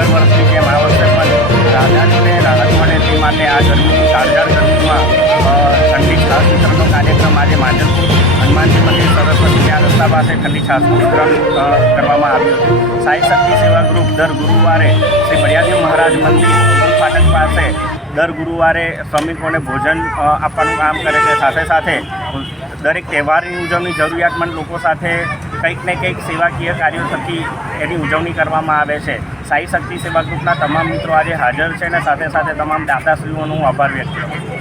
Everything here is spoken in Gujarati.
દર વર્ષની જેમ આ વર્ષે પણ રાજાને રાહત મળે તે માટે આ ગરમીની કાળઝાળ ગરમીમાં ઠંડી છાશ વિતરણનો કાર્યક્રમ આજે માંજલપુર હનુમાનજી મંદિર સરસ્વતી 4 રસ્તા પાસે ઠંડી છાશનું વિતરણ કરવામાં આવ્યું હતું। સાઈ શક્તિ સેવા ગ્રુપ દર ગુરુવારે શ્રી બળિયાદેવ મહારાજ મંદિર ફાટક પાસે દર ગુરુવારે શ્રમિકોને ભોજન આપવાનું કામ કરે છે। સાથે સાથે દરેક તહેવારની ઉજવણી જરૂરિયાતમંદ લોકો સાથે કંઈક ને કંઈક સેવાકીય કાર્યો થકી એની ઉજવણી કરવામાં આવે છે। સાઈ શક્તિ સેવા ગ્રુપના તમામ મિત્રો આજે હાજર છે અને સાથે સાથે તમામ દાતાશ્રીઓનો હું આભાર વ્યક્ત કરું છું।